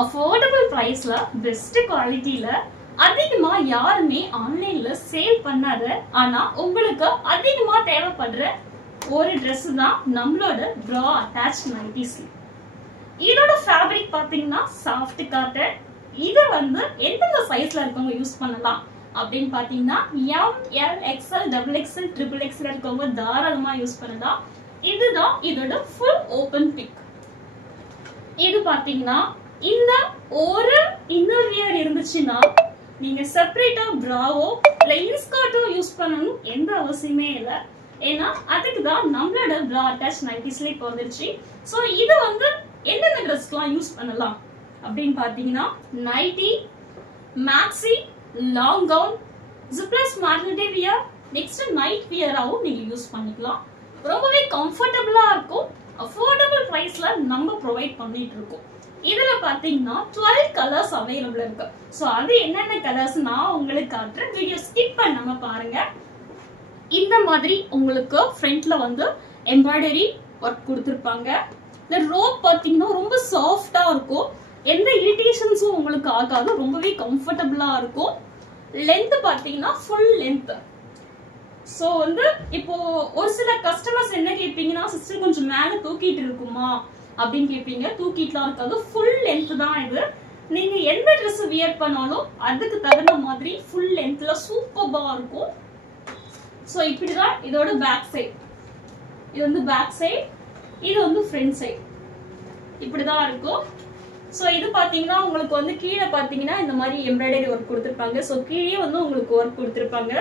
affordable priceல best qualityல அதிகமா யாருமே ஆன்லைன்ல சேல் பண்ணாத ஆனா உங்களுக்கு அதிகமா தேவைப்படுற ஒரு Dress தான் நம்மளோட bra attached nighties. இதோட ஃபேப்ரிக் பாத்தீங்கன்னா சாஃப்ட் காட்டன். இத வந்து எந்தெந்த சைஸ்ல இருக்கவங்க யூஸ் பண்ணலாம் அப்படினு பாத்தீங்கன்னா M, L, XL, XXL, XXL இருக்கவங்க தாராளமா யூஸ் பண்ணலாம். இதுதான் இதோட full open pic. இது பாத்தீங்கன்னா இந்த ஒரு இன்னர் வியர் இருந்துச்சுன்னா நீங்க செப்பரேட்டா பிராவோ இல்ல இன்ஸ்கர்ட்டோ யூஸ் பண்ணணும் எந்த அவசியமே இல்ல. ஏன்னா அதுக்கு தான் நம்மளோட bra attached nightiesல இப்போ வந்துருச்சு. சோ இது வந்து என்னென்ன ட்ரெஸ்லாம் யூஸ் பண்ணலாம் அப்படின்னு பாத்தீங்கன்னா nighty, maxi, long gown, zipless maternity wear, next night வியராவும் நீங்க யூஸ் பண்ணிக்கலாம். ரொம்பவே கம்ஃபர்ட்டபிளா இருக்கும். அஃபோர்டபிள் பிரைஸ்ல நம்ம ப்ரொவைட் பண்ணிட்டு இருக்கோம். இதுல பாத்தீங்கன்னா 12 கலர்ஸ் அவைலபிள் இருக்கு. சோ அது என்னென்ன கலர்ஸ் நான் உங்களுக்கு காட்டுறேன். வீடியோ ஸ்கிப் பண்ணாம பாருங்க. இந்த மாதிரி உங்களுக்கு ஃப்ரண்ட்ல வந்து எம்ப்ராய்டரி ஒர்க் கொடுத்திருப்பாங்க. இந்த ரோப் பாத்தீங்கன்னா ரொம்ப சாஃப்டா இருக்கும். எந்த இரிட்டேஷன்ஸும் உங்களுக்கு ஆகாது. ரொம்பவே கம்ஃபர்ட்டபிளா இருக்கும். லென்த் பாத்தீங்கன்னா ஃபுல் லென்த். சோ வந்து இப்போ ஒரு சில கஸ்டமர்ஸ் என்ன கேட்பீங்கன்னா சிஸ்டர் கொஞ்சம் மேல தூக்கிட்டு இருக்குமா அப்படின்னு கேட்பீங்க. தூக்கிட்டுலாம் இருக்காது. ஃபுல் லென்த் தான் இது. நீங்க எந்த Dress வியர் பண்ணாலும் அதுக்கு தகுந்த மாதிரி ஃபுல் லென்த்ல சூப்பர்பா இருக்கும். சோ இப்படிதான் இதோட பேக் சைடு. இது வந்து பேக் சைடு, இது வந்து ஃப்ரண்ட் சைடு. இப்படிதான் இருக்கும். சோ இது பாத்தீங்கன்னா உங்களுக்கு வந்து கீழே பாத்தீங்கன்னா இந்த மாதிரி எம்ப்ராய்டரி ஒர்க் கொடுத்திருப்பாங்க. சோ கீழே வந்து உங்களுக்கு ஒர்க் கொடுத்திருப்பாங்க.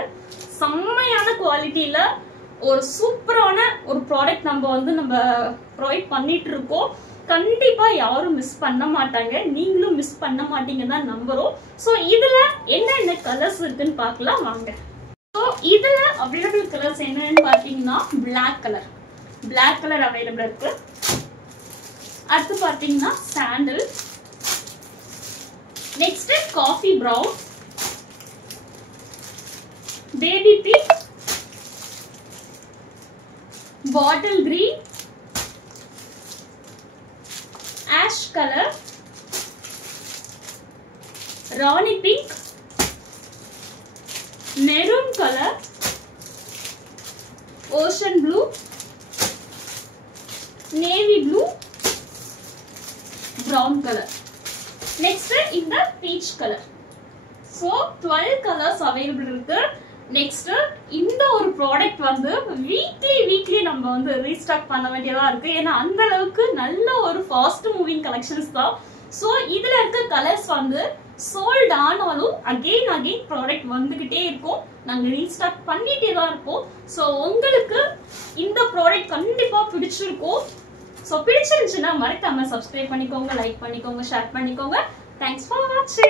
செம்மையான குவாலிட்டியில ஒரு சூப்பரான ஒரு ப்ராடக்ட் நம்ம ப்ரொவைட் பண்ணிட்டு இருக்கோம். கண்டிப்பா யாரும் மிஸ் பண்ண மாட்டாங்க. நீங்களும் மிஸ் பண்ண மாட்டீங்க தான் நம்புறோம். சோ இதுல என்னென்ன கலர்ஸ் இருக்குன்னு பார்க்கலாம் வாங்க. சோ இதுல அவைலபிள் கலர்ஸ் என்னன்னு பாத்தீங்கன்னா Black colour. Black colour available இருக்கு. அடுத்து பாத்தீங்கன்னா sandal, next coffee brown, baby pink, bottle green, ash color, Rani pink, maroon color, ocean blue, navy blue, brown color. Next in the peach color. So 12 colors available இருக்கு. Next இந்த ஒரு product வந்து weekly நம்ம வந்து restock பண்ண வேண்டியதா இருக்கு. ஏன்னா அந்த அளவுக்கு நல்ல ஒரு ஃபாஸ்ட் மூவிங் கலெக்ஷன்ஸ் தான். சோ இதுல இருக்க கலர்ஸ் வந்து சோல்ட் ஆனாலும் அகைன் ப்ராடக்ட் வந்துகிட்டே இருக்கும். நாங்க ரீஸ்டாக் பண்ணிட்டே தான் இருப்போம். சோ உங்களுக்கு இந்த ப்ராடக்ட் கண்டிப்பா பிடிச்சிருக்கும். சோ பிடிச்சிருந்துச்சுன்னா மறக்காம சப்ஸ்கிரைப் பண்ணிக்கோங்க, லைக் பண்ணிக்கோங்க, ஷேர் பண்ணிக்கோங்க. தேங்க்ஸ் ஃபார் வாட்சிங்.